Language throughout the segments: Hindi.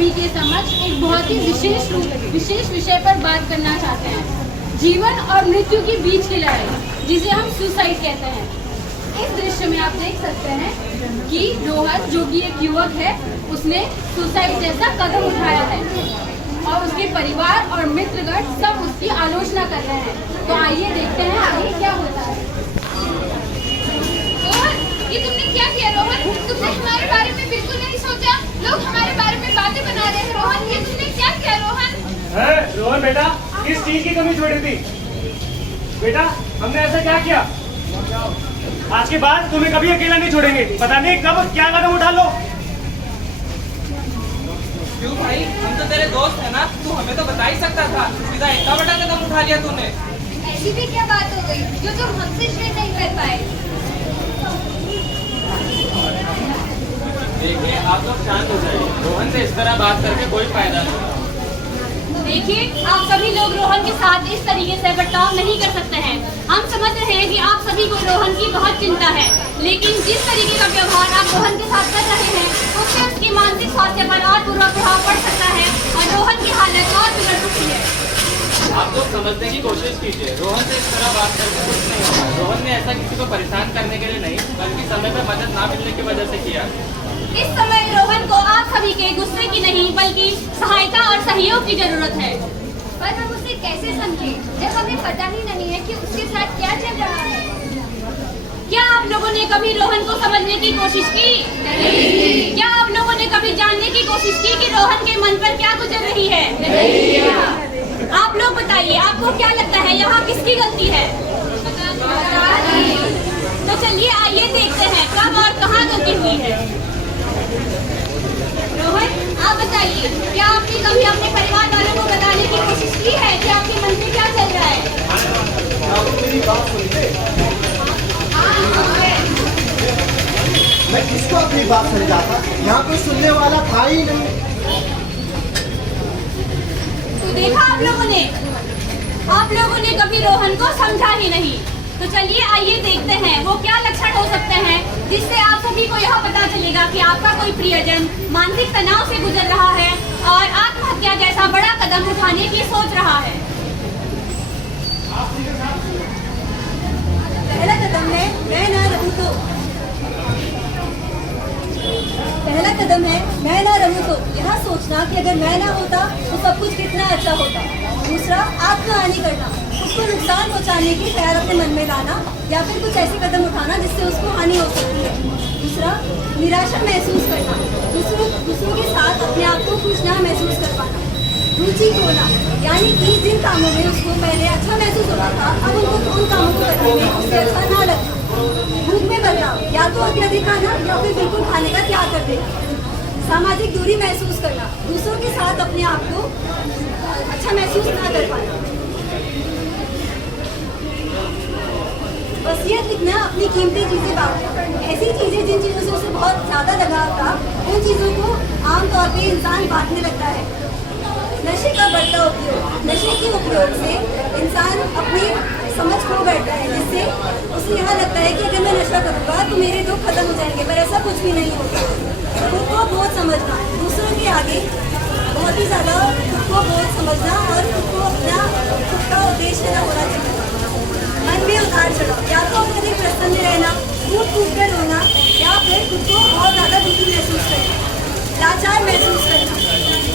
सभी के समक्ष एक बहुत ही विशेष विषय पर बात करना चाहते हैं। जीवन और मृत्यु के बीच की लड़ाई, जिसे हम सुसाइड कहते हैं। इस दृश्य में आप देख सकते हैं कि रोहन, जो कि एक युवक है, उसने सुसाइड जैसा कदम उठाया है और उसके परिवार और मित्रगण सब उसकी आलोचना कर रहे हैं। तो आइए देखते हैं आगे क्या होता है। ये तुमने क्या किया रोहन? तुमने हमारे बारे में बिल्कुल नहीं सोचा। लोग हमारे बारे में बातें बना रहे हैं। रोहन, ये तुमने क्या किया रोहन? रोहन बेटा, किस चीज की कमी छोड़ी थी? बेटा, हमने ऐसा क्या किया? आज के बाद तुम्हें कभी अकेला नहीं छोड़ेंगे। पता नहीं कब क्या कदम उठा लो। क्यों भाई, हम तो तेरे दोस्त है ना, तू हमें तो बता ही सकता था। सीधा इतना बड़ा कदम उठा लिया तूने। ऐसी भी क्या बात हो गई जो तुम हमसे शेयर नहीं कर पाए? देखिए, आप लोग शांत हो जाइए। रोहन से इस तरह बात करके कोई फायदा नहीं। देखिए, आप सभी लोग रोहन के साथ इस तरीके से बर्ताव नहीं कर सकते हैं। हम समझ रहे हैं कि आप सभी को रोहन की बहुत चिंता है, लेकिन जिस तरीके का व्यवहार आप रोहन के साथ कर रहे हैं, उससे उसकी मानसिक स्वास्थ्य पर और बुरा प्रभाव पड़ सकता है और रोहन की हालत और बिगड़ सकती है। आप लोग समझने की कोशिश कीजिए। रोहन से इस तरह बात करके कुछ नहीं होगा। रोहन ने ऐसा किसी को परेशान करने के लिए नहीं, बल्कि समय पर मदद ना मिलने की वजह से किया। इस समय रोहन को आप सभी के गुस्से की नहीं, बल्कि सहायता और सहयोग की जरूरत है। पर हम उसे कैसे समझे जब हमें पता ही नहीं है कि उसके साथ क्या चल रहा है? क्या आप लोगों ने कभी रोहन को समझने की कोशिश की? नहीं। क्या आप लोगों ने कभी जानने की कोशिश की कि रोहन के मन पर क्या गुजर रही है? नहीं। आप लोग बताइए, आपको क्या लगता है यहाँ किसकी गलती है? तो चलिए आइए देखते हैं कब और कहाँ गलती हुई है। रोहन, आप बताइए, क्या आपने कभी अपने परिवार वालों को बताने की कोशिश की है कि आपके मन में क्या चल रहा है? मेरी बात सुनते? मैं किसको अपनी बात समझाता? यहाँ कोई सुनने वाला था ही नहीं। तो देखा आप लोगों ने कभी रोहन को समझा ही नहीं। तो चलिए आइए देखते हैं वो क्या लक्षण हो सकते हैं जिससे आप सभी को यह पता चलेगा कि आपका कोई प्रियजन मानसिक तनाव से गुजर रहा है और आत्महत्या जैसा बड़ा कदम उठाने की सोच रहा है। पहला कदम है मैं ना रहूं तो। पहला कदम है मैं ना रहूं तो यह सोचना कि अगर मैं ना होता तो सब कुछ कितना अच्छा होता। दूसरा, आत्महानि करना, उसको नुकसान पहुंचाने की ख्याल अपने मन में लाना या फिर कुछ ऐसे कदम उठाना जिससे उसको हानि हो सकती है। दूसरा, निराशा महसूस करना, दूसरों के साथ अपने आप को खुश ना महसूस कर पाना। रुचि खोना, यानी कि जिन कामों में उसको पहले अच्छा महसूस होता था, अब उनको उन कामों को करने में उससे अच्छा ना लगता। भूख में बदलाव, या तो अत्यधिक खाना या फिर बिल्कुल खाने का त्याग कर देना। सामाजिक दूरी महसूस करना, दूसरों के साथ अपने आप को अच्छा महसूस ना कर पाना। वसीयत लिखना, अपनी कीमती चीजें बांटना, ऐसी चीजें जिन चीजों से उसे बहुत ज्यादा लगाव था, उन चीजों को आमतौर पे इंसान बांटने लगता है। नशे का बढ़ता उपयोग, नशे के उपयोग से इंसान अपनी समझ खो बैठता है, जिससे उसे यहाँ लगता है कि अगर मैं नशा करूँगा तो मेरे दुख खत्म हो जाएंगे, पर ऐसा कुछ भी नहीं होता। खुद को बहुत समझना, दूसरों के आगे बहुत ही ज़्यादा खुद को बहुत समझना और खुद को अपना खुद का उद्देश्य न होना चाहिए। मन में उतार चढ़ाव, या तो अत्यधिक प्रसन्न रहना, टूट टूट कर रोना, या फिर खुद को बहुत ज़्यादा दुखी महसूस करना, लाचार महसूस करना,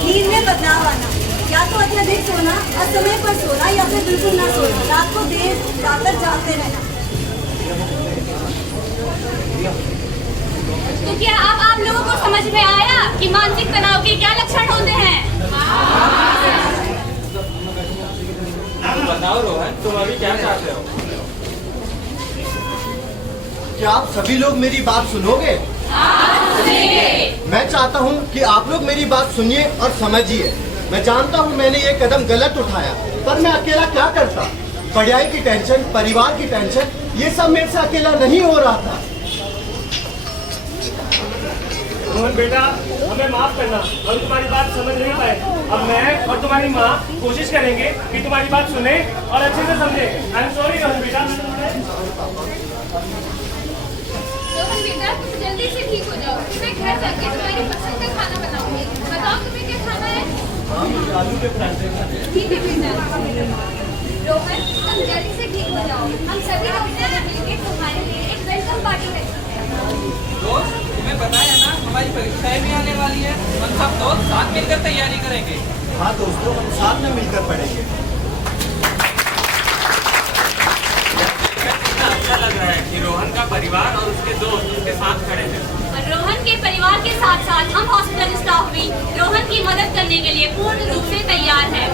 नींद में बदलाव आना, या तो अत्यधिक सोना, असमय पर सोना, या फिर बिल्कुल ना सोना, रात को देर रात तक जागते रहना। तो क्या अब आप लोगों को समझ में आया कि मानसिक तनाव के क्या लक्षण होते हैं? बताओ रोहन, तुम अभी क्या चाहते हो? क्या आप सभी लोग मेरी बात सुनोगे? मैं चाहता हूँ कि आप लोग मेरी बात सुनिए और समझिए। मैं जानता हूँ मैंने ये कदम गलत उठाया, पर मैं अकेला क्या करता? पढ़ाई की टेंशन, परिवार की टेंशन, ये सब मेरे से अकेला नहीं हो रहा था। रोहन बेटा, हमें माफ करना, हम तुम्हारी बात समझ नहीं पाए। अब मैं और तुम्हारी माँ कोशिश करेंगे कि तुम्हारी बात सुने और अच्छे से समझे। आई एम सॉरी रोहन बेटा। रोहन बेटा तुम जल्दी से ठीक हो जाओ, फिर मैं घर जाके तुम्हारी पसंद का खाना बनाऊंगी। बताओ तुम्हें क्या खाना है? ठीक है बेटा। रोहन तुम जल्दी से ठीक हो जाओ, हम सभी लोग मिलकर तुम्हारे लिए एक वेलकम पार्टी रखेंगे। दोस्त, तुम्हें बताया ना हमारी परीक्षाएं भी आने वाली है। हम सब दोस्त साथ मिलकर तैयारी करेंगे। हाँ दोस्तों, हम साथ में मिलकर पढ़ेंगे। कितना अच्छा लग रहा है कि रोहन का परिवार और उसके दोस्त उसके साथ खड़े हैं। और रोहन के परिवार के साथ साथ हम हॉस्पिटल स्टाफ भी रोहन की मदद करने के लिए पूर्ण रूप से तैयार है।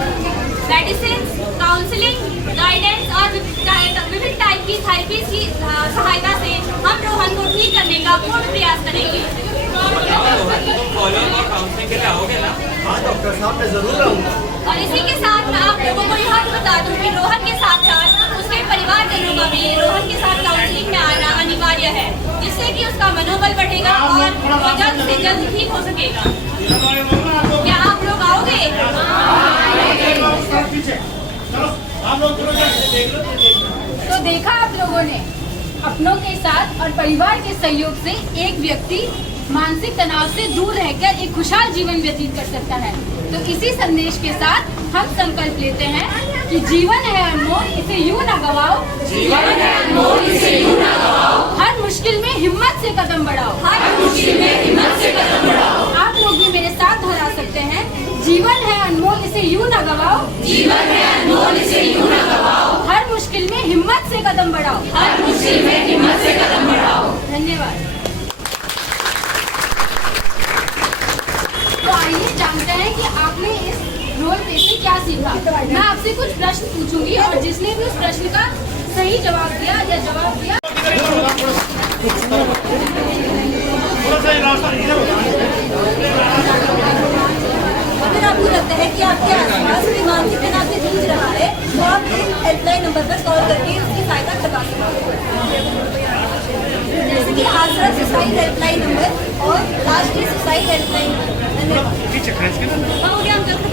मेडिसिन, काउंसलिंग, गाइडेंस और विभिन्न टाइप की थेरेपी की सहायता से हम रोहन को ठीक करने का पूर्ण प्रयास करेंगे। बताओ रोहन, तुम फॉलोअप और काउंसलिंग के लिए आओगे ना? हाँ डॉक्टर साहब, मैं जरूर आऊँगा। और इसी के साथ मैं आप लोगों को यह भी बता दूं कि रोहन के साथ साथ उसके परिवारजनों का भी रोहन के साथ काउंसलिंग में आना अनिवार्य है, जिससे कि उसका मनोबल बढ़ेगा और वो जल्द से जल्द ठीक हो सकेगा। क्या आप लोग आओगे? तो देखा आप लोगों ने, अपनों के साथ और परिवार के सहयोग से एक व्यक्ति मानसिक तनाव से दूर रहकर एक खुशहाल जीवन व्यतीत कर सकता है। तो इसी संदेश के साथ हम संकल्प लेते हैं कि जीवन है अनमोल, इसे यूं ना गवाओ। जीवन है अनमोल, इसे यूं ना गवाओ। हर मुश्किल में हिम्मत से कदम बढ़ाओ। हर मुश्किल में हिम्मत से कदम बढ़ाओ। आप लोग भी मेरे साथ दोहरा सकते हैं, जीवन है अनमोल, इसे यूं ना गवाओ। जीवन है अनमोल, इसे यूं ना गवाओ। हर मुश्किल में हिम्मत से कदम बढ़ाओ। हर मुश्किल में हिम्मत से कदम बढ़ाओ। धन्यवाद। तो आइए जानते हैं कि आपने इस रोल प्ले से क्या सीखा। मैं आपसे कुछ प्रश्न पूछूंगी और जिसने भी उस प्रश्न का सही जवाब दिया या जवाब दिया अगर आपको लगता है कि आपके आसपास कोई मानसिक तनाव से जूझ रहा है तो आप इस हेल्पलाइन नंबर पर कॉल करके उसकी सहायता करवा सकते हैं, जैसे कि आसरा सुसाइड हेल्पलाइन नंबर और राष्ट्रीय सुसाइड हेल्पलाइन नंबर। धन्यवाद। हो गया, हम खत्म।